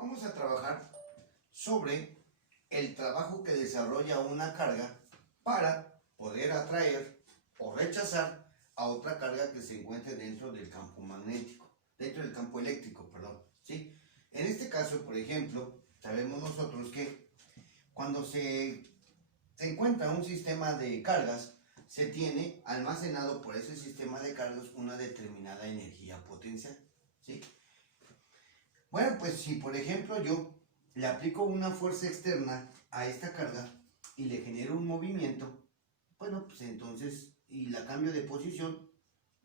Vamos a trabajar sobre el trabajo que desarrolla una carga para poder atraer o rechazar a otra carga que se encuentre dentro del campo magnético, dentro del campo eléctrico, perdón, ¿sí? En este caso, por ejemplo, sabemos nosotros que cuando se encuentra un sistema de cargas, se tiene almacenado por ese sistema de cargas una determinada energía potencial, ¿sí? Bueno, pues si por ejemplo yo le aplico una fuerza externa a esta carga y le genero un movimiento, bueno, pues entonces, y la cambio de posición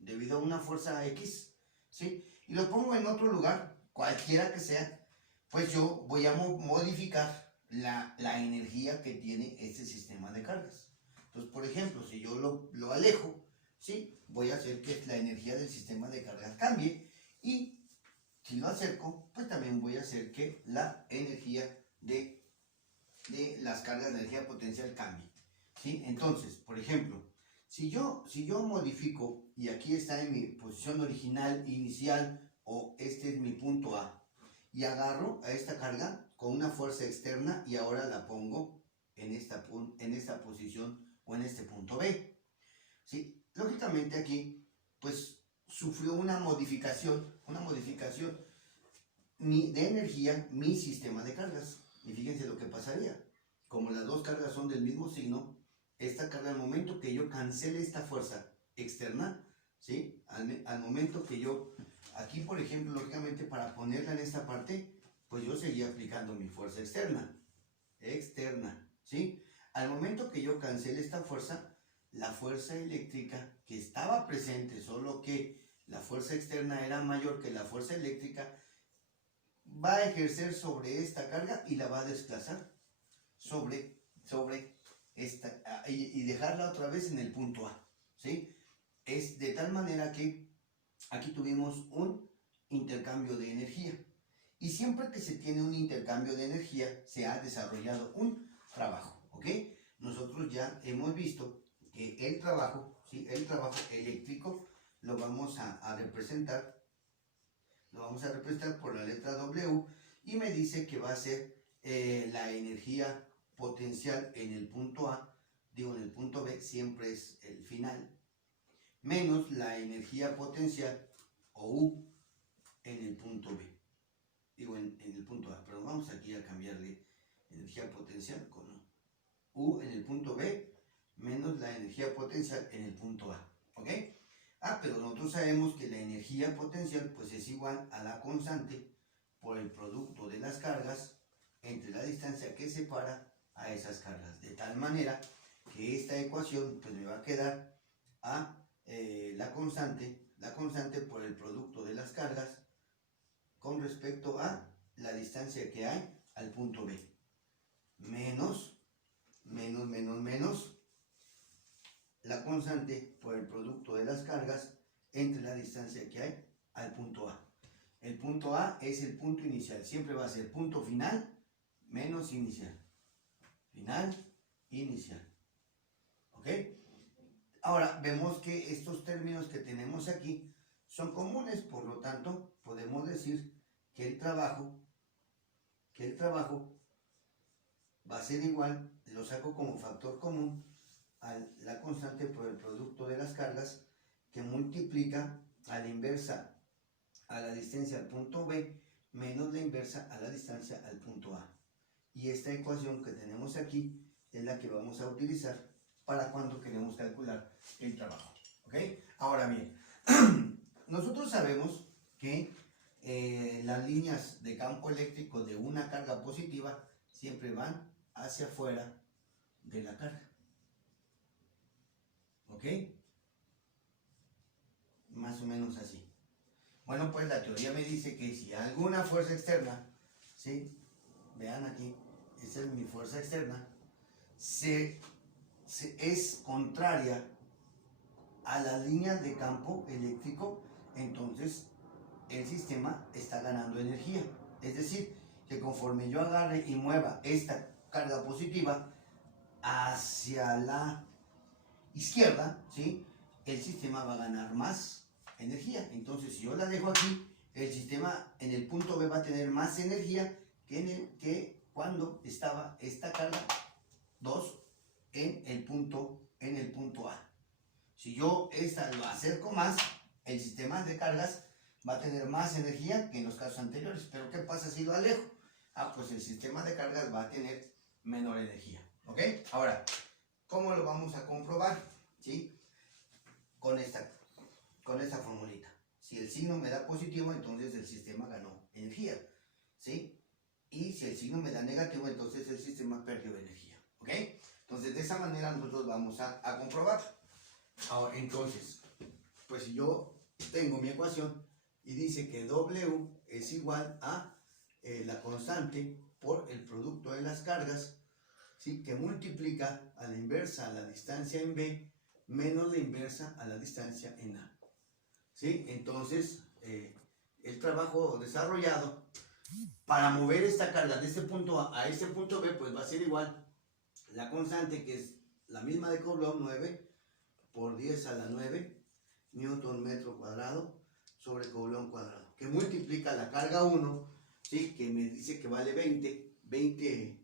debido a una fuerza X, ¿sí? Y lo pongo en otro lugar, cualquiera que sea, pues yo voy a modificar la energía que tiene este sistema de cargas. Entonces, por ejemplo, si yo lo alejo, ¿sí? Voy a hacer que la energía del sistema de cargas cambie, y si lo acerco, pues también voy a hacer que la energía de las cargas de energía potencial cambie, ¿sí? Entonces, por ejemplo, si yo modifico, y aquí está en mi posición original inicial, o este es mi punto A, y agarro a esta carga con una fuerza externa y ahora la pongo en esta posición o en este punto B, ¿sí? Lógicamente aquí, pues, sufrió una modificación de energía mi sistema de cargas. Y fíjense lo que pasaría. Como las dos cargas son del mismo signo, esta carga, al momento que yo cancele esta fuerza externa, ¿sí? Al momento que yo, aquí por ejemplo, lógicamente para ponerla en esta parte, pues yo seguía aplicando mi fuerza externa, ¿sí? Al momento que yo cancele esta fuerza, la fuerza eléctrica que estaba presente, solo que la fuerza externa era mayor que la fuerza eléctrica, va a ejercer sobre esta carga y la va a desplazar sobre esta, y dejarla otra vez en el punto A, ¿sí? Es de tal manera que aquí tuvimos un intercambio de energía, y siempre que se tiene un intercambio de energía se ha desarrollado un trabajo, ¿ok? Nosotros ya hemos visto que el trabajo, ¿sí? El trabajo eléctrico lo vamos a representar por la letra W, y me dice que va a ser la energía potencial en el punto A, en el punto B siempre es el final, menos la energía potencial, o U, en el punto B, en el punto A, pero vamos aquí a cambiarle energía potencial con U en el punto B, menos la energía potencial en el punto A, ¿ok? Pero nosotros sabemos que la energía potencial pues es igual a la constante por el producto de las cargas entre la distancia que separa a esas cargas, de tal manera que esta ecuación pues me va a quedar a la constante por el producto de las cargas con respecto a la distancia que hay al punto B, menos la constante por el producto de las cargas entre la distancia que hay al punto A. El punto A es el punto inicial, siempre va a ser punto final menos inicial. Final, inicial. ¿Ok? Ahora vemos que estos términos que tenemos aquí son comunes, por lo tanto podemos decir que el trabajo va a ser igual, lo saco como factor común, a la constante por el producto de las cargas, que multiplica a la inversa a la distancia al punto B menos la inversa a la distancia al punto A. Y esta ecuación que tenemos aquí es la que vamos a utilizar para cuando queremos calcular el trabajo, ¿ok? Ahora bien, nosotros sabemos que las líneas de campo eléctrico de una carga positiva siempre van hacia afuera de la carga, ¿ok? Más o menos así. Bueno, pues la teoría me dice que si alguna fuerza externa, ¿sí? Vean aquí, esta es mi fuerza externa, es contraria a las líneas de campo eléctrico, entonces el sistema está ganando energía. Es decir, que conforme yo agarre y mueva esta carga positiva hacia la izquierda, ¿sí? El sistema va a ganar más energía. Entonces, si yo la dejo aquí, el sistema en el punto B va a tener más energía que cuando estaba esta carga 2 en el punto A. Si yo esta lo acerco más, el sistema de cargas va a tener más energía que en los casos anteriores. Pero ¿qué pasa si lo alejo? Pues el sistema de cargas va a tener menor energía. ¿Ok? Ahora, ¿cómo lo vamos a comprobar? ¿Sí? Con esta formulita. Si el signo me da positivo, entonces el sistema ganó energía. ¿Sí? Y si el signo me da negativo, entonces el sistema perdió energía. ¿Ok? Entonces, de esa manera nosotros vamos a comprobar. Ahora, entonces, pues si yo tengo mi ecuación y dice que W es igual a la constante por el producto de las cargas, ¿sí? Que multiplica a la inversa a la distancia en B menos la inversa a la distancia en A. ¿Sí? Entonces, el trabajo desarrollado para mover esta carga de este punto A este punto B, pues va a ser igual la constante, que es la misma de Coulomb, 9 por 10 a la 9 newton metro cuadrado sobre Coulomb cuadrado, que multiplica la carga 1, ¿sí? Que me dice que vale 20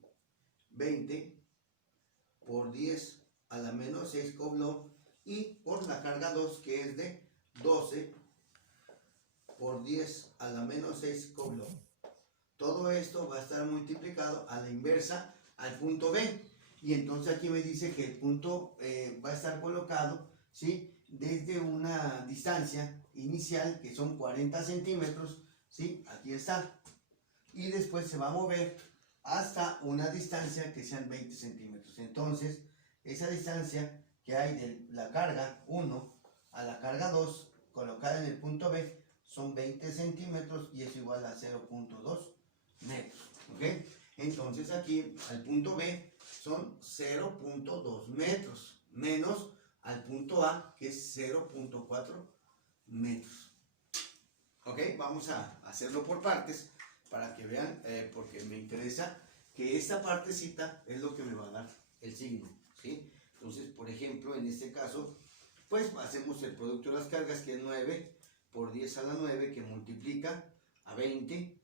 por 10 a la menos 6 Coulomb, y por la carga 2, que es de 12 por 10 a la menos 6 Coulomb. Todo esto va a estar multiplicado a la inversa al punto B. Y entonces aquí me dice que el punto va a estar colocado, ¿sí? Desde una distancia inicial que son 40 centímetros, ¿sí? Aquí está. Y después se va a mover hasta una distancia que sean 20 centímetros. Entonces, esa distancia que hay de la carga 1 a la carga 2 colocada en el punto B son 20 centímetros y es igual a 0.2 metros. ¿Ok? Entonces aquí al punto B son 0.2 metros menos al punto A, que es 0.4 metros. ¿Ok? Vamos a hacerlo por partes para que vean, porque me interesa que esta partecita es lo que me va a dar el signo. ¿Sí? Entonces, por ejemplo, en este caso, pues hacemos el producto de las cargas, que es 9 por 10 a la 9, que multiplica a 20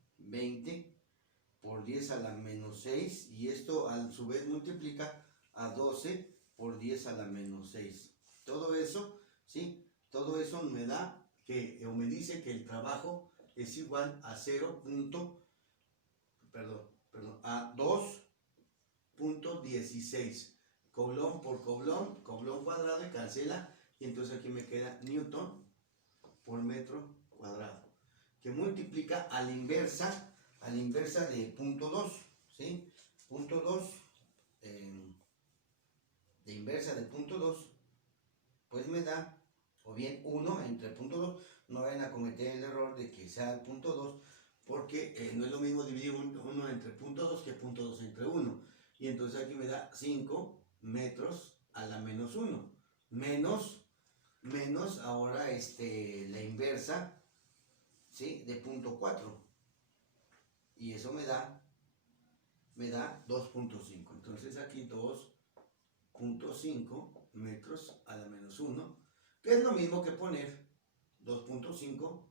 por 10 a la menos 6, y esto a su vez multiplica a 12 por 10 a la menos 6. Todo eso, ¿sí? Todo eso me da que, o me dice que el trabajo es igual a 2.16 Coulomb por Coulomb cuadrado, y cancela, y entonces aquí me queda newton por metro cuadrado, que multiplica a la inversa de punto 2, ¿sí? Punto 2, de inversa de punto 2, pues me da, o bien 1 entre punto 2, no vayan a cometer el error de que sea el punto 2, porque no es lo mismo dividir 1 entre punto 2 que punto 2 entre 1, y entonces aquí me da 5 metros a la menos 1, menos ahora la inversa, ¿sí? De punto 4, y eso me da 2.5. Entonces aquí 2.5 metros a la menos 1, que es lo mismo que poner 2.5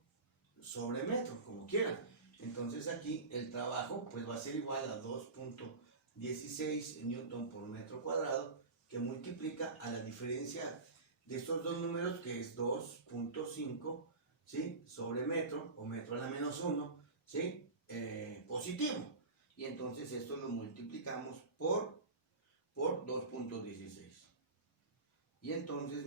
sobre metro, como quieran. Entonces aquí el trabajo pues va a ser igual a 2.16 newton por metro cuadrado, que multiplica a la diferencia de estos dos números, que es 2.5, ¿sí? Sobre metro, o metro a la menos 1, ¿sí? Positivo. Y entonces esto lo multiplicamos por 2.16. Y entonces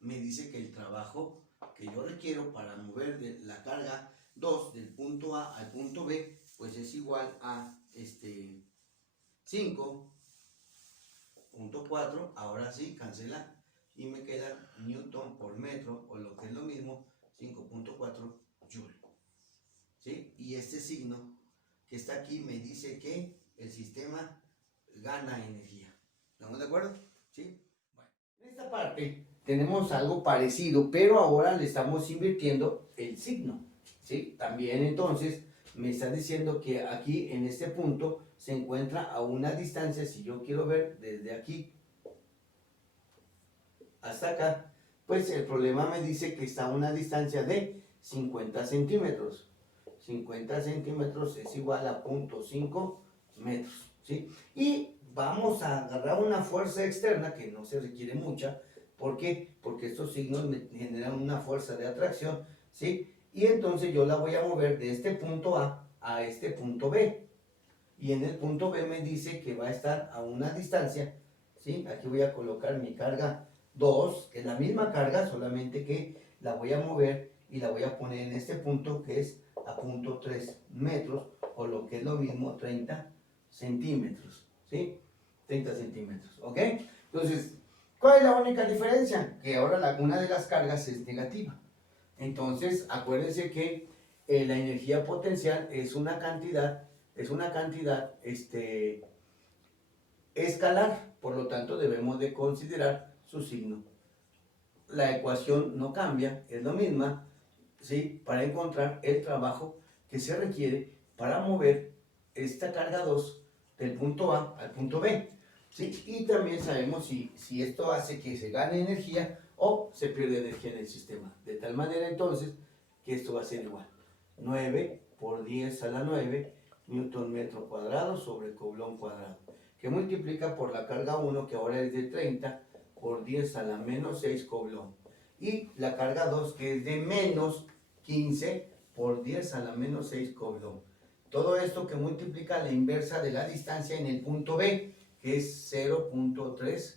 me dice que el trabajo que yo requiero para mover de la carga 2 del punto A al punto B, pues es igual a 5.4, ahora sí, cancela, y me queda newton por metro, o lo que es lo mismo, 5.4 joule. ¿Sí? Y este signo que está aquí me dice que el sistema gana energía. ¿Estamos de acuerdo? ¿Sí? Bueno, en esta parte tenemos algo parecido, pero ahora le estamos invirtiendo el signo. ¿Sí? También entonces me está diciendo que aquí en este punto se encuentra a una distancia, si yo quiero ver desde aquí hasta acá, pues el problema me dice que está a una distancia de 50 centímetros. 50 centímetros es igual a 0.5 metros, ¿sí? Y vamos a agarrar una fuerza externa que no se requiere mucha. ¿Por qué? Porque estos signos me generan una fuerza de atracción, ¿sí? Y entonces yo la voy a mover de este punto A este punto B. Y en el punto B me dice que va a estar a una distancia, ¿sí? Aquí voy a colocar mi carga 2, que es la misma carga, solamente que la voy a mover y la voy a poner en este punto que es a 0.3 metros, o lo que es lo mismo, 30 centímetros, ¿sí? 30 centímetros, ¿ok? Entonces, ¿cuál es la única diferencia? Que ahora una de las cargas es negativa. Entonces, acuérdense que la energía potencial es una cantidad escalar, por lo tanto debemos de considerar su signo. La ecuación no cambia, es lo misma, ¿sí? Para encontrar el trabajo que se requiere para mover esta carga 2 del punto A al punto B, ¿sí? Y también sabemos si esto hace que se gane energía o se pierde energía en el sistema, de tal manera entonces que esto va a ser igual 9 por 10 a la 9 newton metro cuadrado sobre coulomb cuadrado, que multiplica por la carga 1, que ahora es de 30 por 10 a la menos 6 coulomb, y la carga 2, que es de menos 15 por 10 a la menos 6 coulomb. Todo esto que multiplica la inversa de la distancia en el punto B, que es 0.3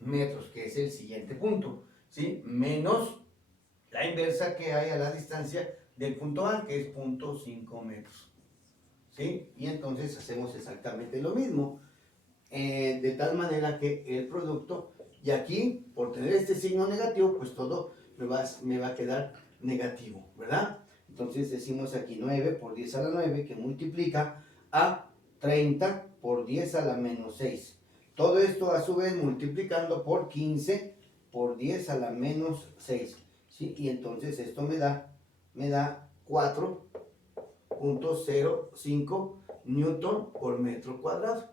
metros, que es el siguiente punto, ¿sí? Menos la inversa que hay a la distancia del punto A, que es 0.5 metros, ¿sí? Y entonces hacemos exactamente lo mismo, de tal manera que el producto, y aquí, por tener este signo negativo, pues todo me va a quedar negativo, ¿verdad? Entonces decimos aquí 9 por 10 a la 9, que multiplica a 30 por 10 a la menos 6. Todo esto a su vez multiplicando por 15 por 10 a la menos 6, ¿sí? Y entonces esto me da 4.05 newton por metro cuadrado.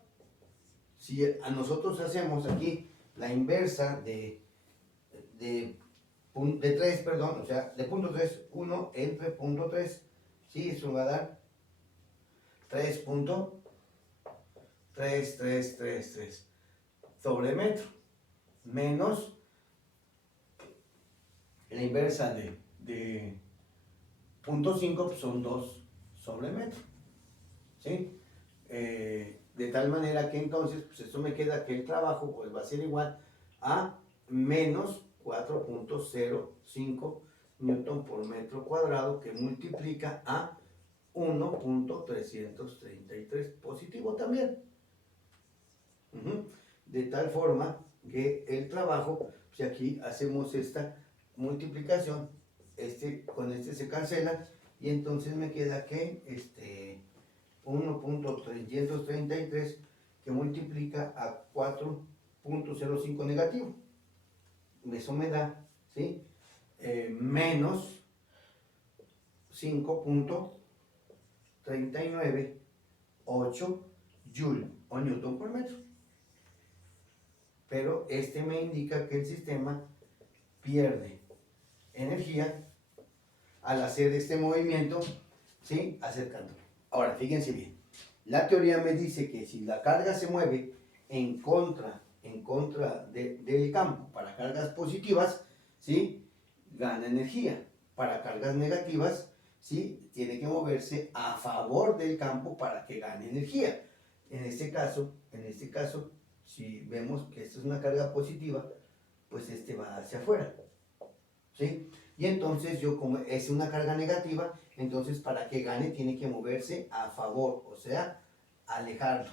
Si a nosotros hacemos aquí la inversa de 3, perdón, o sea, de punto 3, 1 entre punto 3, ¿sí? Eso va a dar 3.3333 sobre metro, menos la inversa de punto 5, pues son 2 sobre metro, ¿sí? De tal manera que entonces, pues esto me queda que el trabajo pues va a ser igual a menos 4.05 newton por metro cuadrado, que multiplica a 1.333 positivo también. De tal forma que el trabajo, si aquí hacemos esta multiplicación, con este se cancela, y entonces me queda que 1.333 que multiplica a 4.05 negativo. Eso me da, ¿sí? Menos 5.398 joule o newton por metro. Pero me indica que el sistema pierde energía al hacer este movimiento, ¿sí? Acercándolo. Ahora, fíjense bien. La teoría me dice que si la carga se mueve en contra del campo para cargas positivas, ¿sí? Gana energía. Para cargas negativas, ¿sí? Tiene que moverse a favor del campo para que gane energía. En este caso, si vemos que esto es una carga positiva, pues va hacia afuera, ¿sí? Y entonces como es una carga negativa, entonces para que gane tiene que moverse a favor, o sea, alejarlo.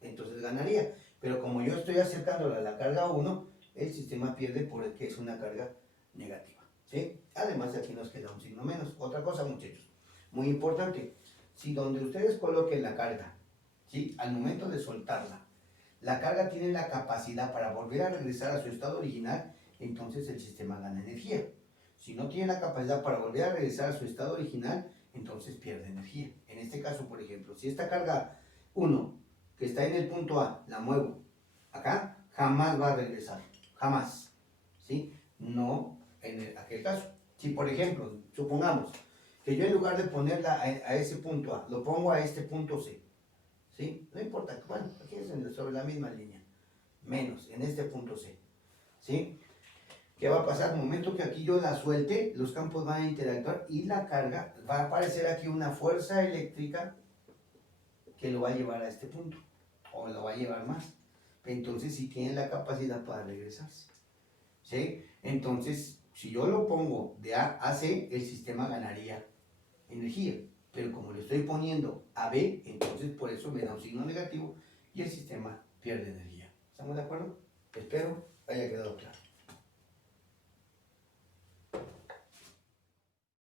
Entonces ganaría. Pero como yo estoy acercándole a la carga 1, el sistema pierde por el que es una carga negativa, ¿sí? Además aquí nos queda un signo menos. Otra cosa, muchachos, muy importante. Si donde ustedes coloquen la carga, ¿sí? Al momento de soltarla, la carga tiene la capacidad para volver a regresar a su estado original, entonces el sistema gana energía. Si no tiene la capacidad para volver a regresar a su estado original, entonces pierde energía. En este caso, por ejemplo, si esta carga 1, que está en el punto A, la muevo acá, jamás va a regresar. Jamás. ¿Sí? No en aquel caso. Si, por ejemplo, supongamos que yo en lugar de ponerla a ese punto A, lo pongo a este punto C. ¿Sí? No importa, bueno, aquí es sobre la misma línea, menos en este punto C. ¿Sí? ¿Qué va a pasar? Al momento que aquí yo la suelte, los campos van a interactuar y la carga, va a aparecer aquí una fuerza eléctrica que lo va a llevar a este punto, o lo va a llevar más. Entonces sí tiene la capacidad para regresarse. ¿Sí? Entonces, si yo lo pongo de A a C, el sistema ganaría energía. Pero como le estoy poniendo a B, entonces por eso me da un signo negativo y el sistema pierde energía. ¿Estamos de acuerdo? Espero haya quedado claro.